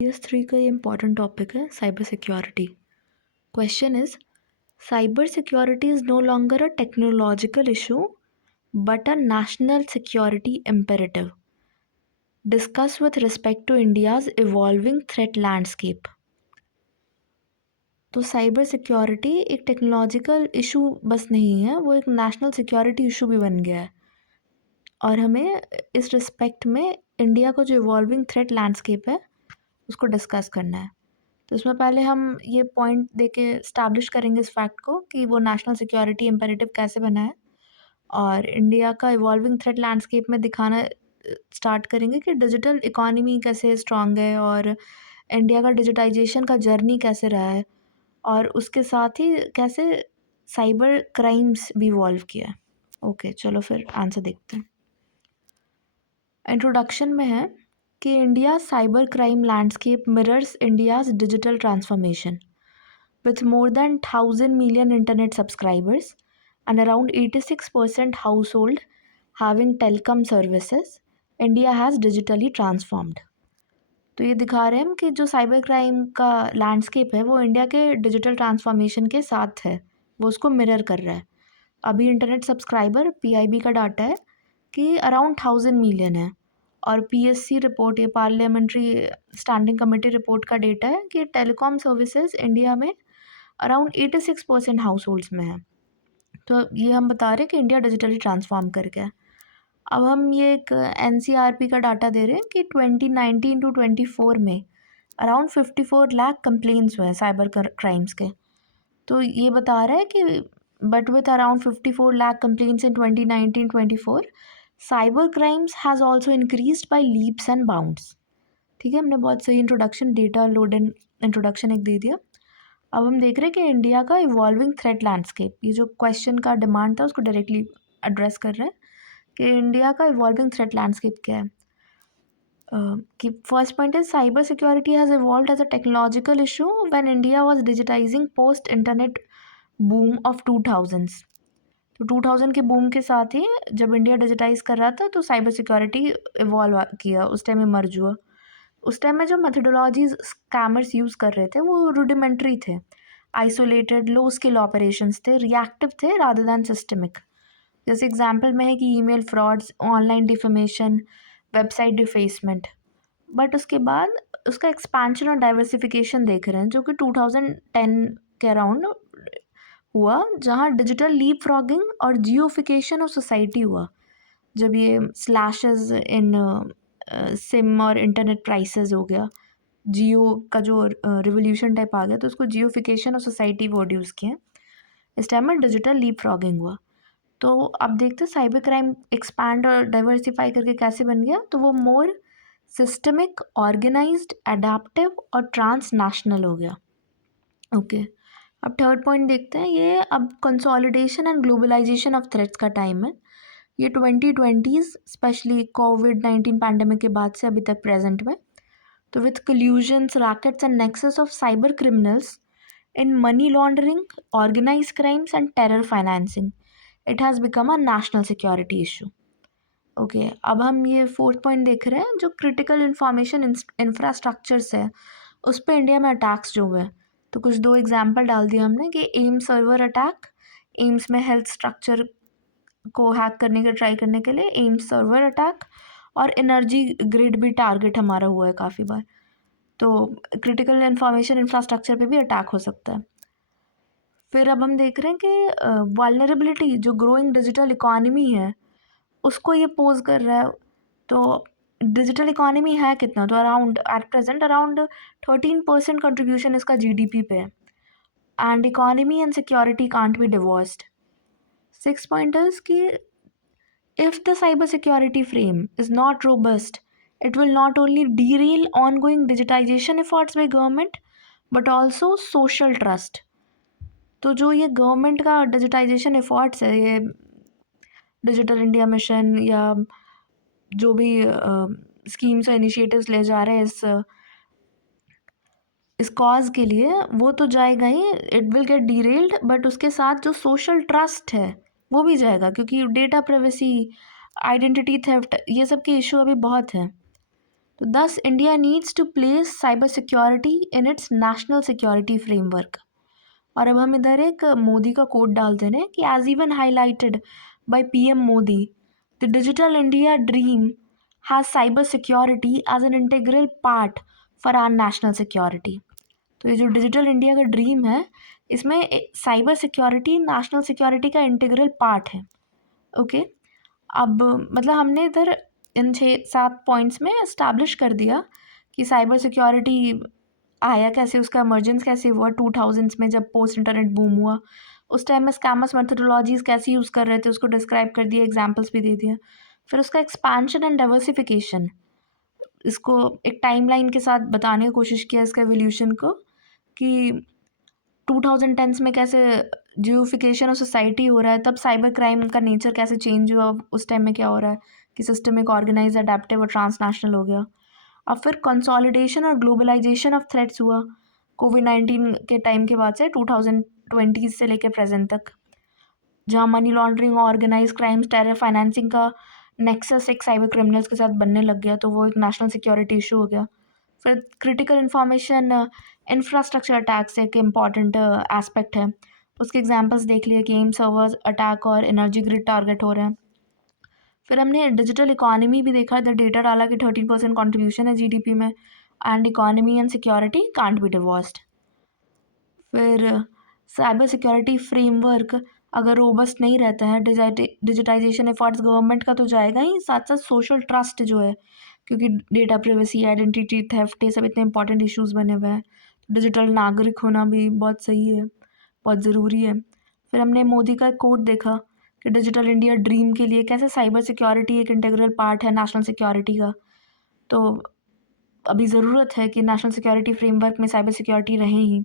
PS3 का ये important topic है cyber security. Question is cyber security is no longer a technological issue but a national security imperative. Discuss with respect to India's evolving threat landscape. तो cyber security एक technological issue बस नहीं है, वो एक national security issue भी बन गया है। और हमें इस रिस्पेक्ट में इंडिया को जो इवॉल्विंग थ्रेट लैंडस्केप है उसको डिस्कस करना है। तो इसमें पहले हम ये पॉइंट दे के इस्टेब्लिश करेंगे इस फैक्ट को कि वो नेशनल सिक्योरिटी इम्पेरेटिव कैसे बना है, और इंडिया का इवॉल्विंग थ्रेट लैंडस्केप में दिखाना स्टार्ट करेंगे कि डिजिटल इकोनॉमी कैसे स्ट्रांग है और इंडिया का डिजिटाइजेशन का जर्नी कैसे रहा है, और उसके साथ ही कैसे साइबर क्राइम्स भी इवॉल्व किया है। ओके, चलो फिर आंसर देखते हैं। इंट्रोडक्शन में है कि India cyber crime landscape mirrors India's digital transformation. With more than 1,000 million internet subscribers and around 86% household having telecom services, India has digitally transformed. तो ये दिखा रहे हैं हम कि जो साइबर क्राइम का लैंडस्केप है वो इंडिया के डिजिटल ट्रांसफॉर्मेशन के साथ है, वो उसको मिरर कर रहा है। अभी इंटरनेट सब्सक्राइबर पीआईबी का डाटा है कि अराउंड 1,000 मिलियन है, और पीएससी रिपोर्ट, ये पार्लियामेंट्री स्टैंडिंग कमेटी रिपोर्ट का डेटा है कि टेलीकॉम सर्विसेज इंडिया में अराउंड 86% हाउस होल्ड्स में है। तो ये हम बता रहे हैं कि इंडिया डिजिटली ट्रांसफॉर्म कर गया। अब हम ये एक एनसीआरपी का डाटा दे रहे हैं कि 2019 टू 24 में अराउंड 54 लाख कंप्लेंट्स हुए हैं साइबर क्राइम्स के। तो ये बता रहा है कि but with around 54 lakh complaints in 2019-24, cyber crimes has also increased by leaps and bounds. ठीक है, हमने बहुत सही introduction, data load and introduction एक दे दिया। अब हम देख रहे हैं कि इंडिया का इवॉल्विंग थ्रेट लैंडस्केप, ये जो क्वेश्चन का डिमांड था उसको डायरेक्टली एड्रेस कर रहे हैं कि इंडिया का इवॉल्विंग थ्रेट लैंडस्केप क्या है। कि first point is cyber security has evolved as a technological issue when India was digitizing post internet boom of 2000s। तो 2000 के बूम के साथ ही जब इंडिया डिजिटाइज कर रहा था तो साइबर सिक्योरिटी इवॉल्व किया, उस टाइम इमर्ज हुआ। उस टाइम में जो मेथडोलॉजीज स्कैमर्स यूज़ कर रहे थे वो रूडिमेंट्री थे, आइसोलेटेड लो स्किल ऑपरेशंस थे, रिएक्टिव थे रादर दैन सिस्टमिक। जैसे एग्जांपल में है कि email frauds, online defamation, website defacement. But उसके बाद उसका एक्सपेंशन और डाइवर्सिफिकेशन देख रहे हैं जो कि 2010 के अराउंड हुआ, जहाँ डिजिटल लीप फ्रॉगिंग और जियोफिकेशन ऑफ सोसाइटी हुआ। जब ये स्लैशेस इन सिम और इंटरनेट प्राइसेस हो गया, जियो का जो रिवोल्यूशन टाइप आ गया, तो उसको जियोफिकेशन ऑफ सोसाइटी वर्ड यूज़ किए। इस टाइम में डिजिटल लीप फ्रॉगिंग हुआ। तो अब देखते साइबर क्राइम एक्सपैंड और डाइवर्सिफाई करके कैसे बन गया, तो वो मोर सिस्टमिक, ऑर्गेनाइज्ड, अडेप्टिव और ट्रांसनेशनल हो गया। ओके, अब थर्ड पॉइंट देखते हैं। ये अब consolidation and globalization of threats का टाइम है। ये 2020s स्पेशली कोविड-19 पैंडेमिक के बाद से अभी तक प्रेजेंट में। तो with collusions, rackets and nexus of cyber criminals in money laundering, organized crimes and terror financing, it has become a national security issue. Okay, अब हम ये फोर्थ पॉइंट देख रहे हैं, जो क्रिटिकल इंफॉर्मेशन इंफ्रास्ट्रक्चर्स है उस पर इंडिया में अटैक्स जो हुए हैं। तो कुछ दो एग्जांपल डाल दिया हमने कि एम्स सर्वर अटैक, एम्स में हेल्थ स्ट्रक्चर को हैक करने का ट्राई करने के लिए एम्स सर्वर अटैक, और एनर्जी ग्रिड भी टारगेट हमारा हुआ है काफ़ी बार। तो क्रिटिकल इंफॉर्मेशन इंफ्रास्ट्रक्चर पे भी अटैक हो सकता है। फिर अब हम देख रहे हैं कि वल्नरेबिलिटी जो ग्रोइंग डिजिटल इकोनॉमी है उसको ये पोज कर रहा है। तो डिजिटल इकोनॉमी है कितना, तो around at present around 13% contribution इसका जीडीपी पे है, and economy and security can't be divorced. Six point is कि if the cybersecurity frame is not robust, it will not only derail ongoing digitization efforts by government but also social trust. तो जो ये government का digitisation efforts है, ये digital India mission या जो भी स्कीम्स और इनिशिएटिव्स ले जा रहे हैं इस कॉज के लिए, वो तो जाएगा ही, it will get derailed, but उसके साथ जो सोशल ट्रस्ट है वो भी जाएगा, क्योंकि डेटा प्राइवेसी, आइडेंटिटी थेफ्ट, ये सब के इशू अभी बहुत हैं। तो thus India needs to place cyber security in its national security framework. और अब हम इधर एक मोदी का कोट डाल दे रहे हैं कि as even highlighted by PM Modi, the digital India dream has cyber security as an integral part for our national security. तो ये जो डिजिटल इंडिया का ड्रीम है, इसमें साइबर सिक्योरिटी नेशनल सिक्योरिटी का इंटीग्रल पार्ट है। ओके, अब मतलब हमने इधर इन 6-7 पॉइंट्स में इस्टेब्लिश कर दिया कि साइबर सिक्योरिटी आया कैसे, उसका इमर्जेंस कैसे हुआ 2000s में जब पोस्ट इंटरनेट बूम हुआ। उस टाइम में स्कैमर्स मेथोडोलॉजीज कैसे यूज़ कर रहे थे उसको डिस्क्राइब कर दिया, एग्जाम्पल्स भी दे दिया। फिर उसका एक्सपेंशन एंड डाइवर्सिफिकेशन, इसको एक टाइमलाइन के साथ बताने की कोशिश किया इसका एवोल्यूशन को, कि 2010s में कैसे जियोफिकेशन ऑफ सोसाइटी हो रहा है, तब साइबर क्राइम का नेचर कैसे चेंज हुआ, उस टाइम में क्या हो रहा है कि सिस्टम एक ऑर्गेनाइज, अडेप्टिव और ट्रांसनेशनल हो गया। अब फिर कंसोलिडेशन और ग्लोबलाइजेशन ऑफ थ्रेट्स हुआ कोविड-19 के टाइम के बाद से 2020 से लेकर प्रेजेंट तक, जहाँ money laundering, organize crimes, terror financing का नेक्सस एक साइबर क्रिमिनल्स के साथ बनने लग गया, तो वो एक नेशनल सिक्योरिटी इशू हो गया। फिर क्रिटिकल इंफॉर्मेशन इंफ्रास्ट्रक्चर अटैक्स एक इम्पॉर्टेंट एस्पेक्ट है, उसके एग्जांपल्स देख लिए कि एम सर्वर्स अटैक और एनर्जी ग्रिड टारगेट हो रहे हैं। फिर हमने डिजिटल इकोनॉमी भी देखा, द डेटा डाला कि 13% कॉन्ट्रीब्यूशन है जीडीपी में, and economy and security can't be divorced. फिर साइबर सिक्योरिटी फ्रेमवर्क अगर रोबस्ट नहीं रहता है, डिजिटाइजेशन एफर्ट्स गवर्नमेंट का तो जाएगा ही, साथ साथ सोशल ट्रस्ट जो है, क्योंकि डेटा प्रिवेसी, आइडेंटिटी थेफ्ट, ये सब इतने इंपॉर्टेंट इश्यूज बने हुए हैं, डिजिटल नागरिक होना भी बहुत सही है, बहुत ज़रूरी है। फिर हमने मोदी का कोट देखा कि डिजिटल इंडिया ड्रीम के लिए कैसे साइबर सिक्योरिटी एक इंटीग्रल पार्ट है नेशनल सिक्योरिटी का। तो अभी ज़रूरत है कि नेशनल सिक्योरिटी फ्रेमवर्क में साइबर सिक्योरिटी रहे ही।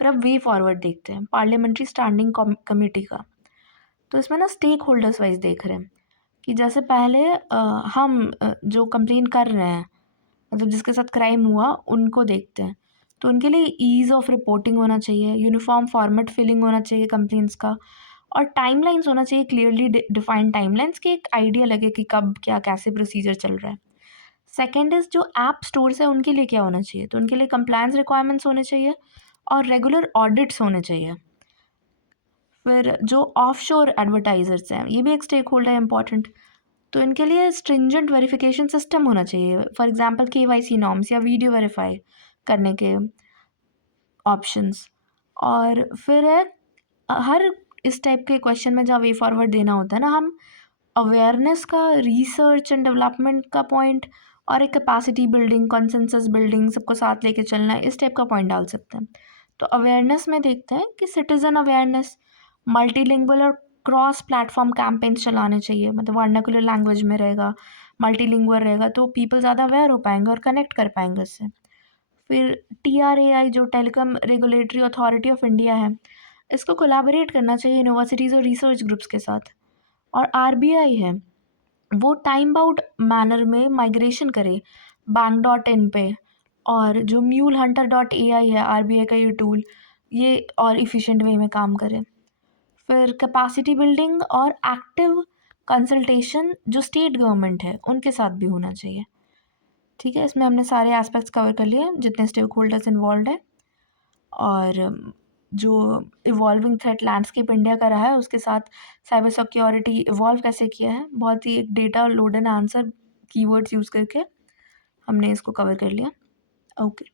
फिर अब वे फॉरवर्ड देखते हैं पार्लियामेंट्री स्टैंडिंग कमेटी का। तो इसमें ना स्टेक होल्डर्स वाइज देख रहे हैं कि जैसे पहले हम जो कंप्लेन कर रहे हैं, मतलब जिसके साथ क्राइम हुआ, उनको देखते हैं। तो उनके लिए ईज़ ऑफ रिपोर्टिंग होना चाहिए, यूनिफॉर्म फॉर्मेट फिलिंग होना चाहिए कंप्लेंट्स का, और टाइमलाइंस होना चाहिए, क्लियरली डिफाइंड टाइमलाइंस, कि एक आइडिया लगे कि कब क्या कैसे प्रोसीजर चल रहा है। सेकेंड इज़ जो ऐप स्टोर्स है उनके लिए क्या होना चाहिए, तो उनके लिए कंप्लायंस रिक्वायरमेंट्स होने चाहिए और रेगुलर ऑडिट्स होने चाहिए। फिर जो ऑफशोर एडवर्टाइजर्स हैं, ये भी एक स्टेक होल्डर है इंपॉर्टेंट, तो इनके लिए स्ट्रिंजेंट वेरिफिकेशन सिस्टम होना चाहिए, फॉर एग्जांपल केवाईसी नॉर्म्स या वीडियो वेरीफाई करने के ऑप्शंस। और फिर है हर इस टाइप के क्वेश्चन में जहाँ वे फॉरवर्ड देना होता है ना, हम अवेयरनेस का, रिसर्च एंड डेवलपमेंट का पॉइंट, और एक कैपेसिटी बिल्डिंग, कंसेंसस बिल्डिंग, सबको साथ लेके चलना है, इस टाइप का पॉइंट डाल सकते हैं। तो अवेयरनेस में देखते हैं कि सिटीज़न अवेयरनेस, मल्टीलिंगुअल और क्रॉस प्लेटफॉर्म कैंपेन्स चलाने चाहिए, मतलब वर्नाकुलर लैंग्वेज में रहेगा, मल्टीलिंगुअल रहेगा, तो पीपल ज़्यादा अवेयर हो पाएंगे और कनेक्ट कर पाएंगे उससे। फिर TRAI जो telecom regulatory authority of India है, इसको कोलैबोरेट करना चाहिए यूनिवर्सिटीज़ और रिसर्च ग्रुप्स के साथ। और RBI है, वो टाइम बाउंड मैनर में माइग्रेशन करे बैंक.in पे, और जो म्यूल हंटर .ai है RBI का ये टूल, ये और इफ़िशिएंट वे में काम करे। फिर कैपेसिटी बिल्डिंग और एक्टिव कंसल्टेशन जो स्टेट गवर्नमेंट है उनके साथ भी होना चाहिए। ठीक है, इसमें हमने सारे एस्पेक्ट्स कवर कर लिए जितने स्टेक होल्डर्स इन्वॉल्व है, और जो इवॉल्विंग थ्रेट लैंडस्केप इंडिया का रहा है उसके साथ साइबर सिक्योरिटी इवॉल्व कैसे किया है, बहुत ही एक data load and answer keywords use करके हमने इसको कवर कर लिया। ओके।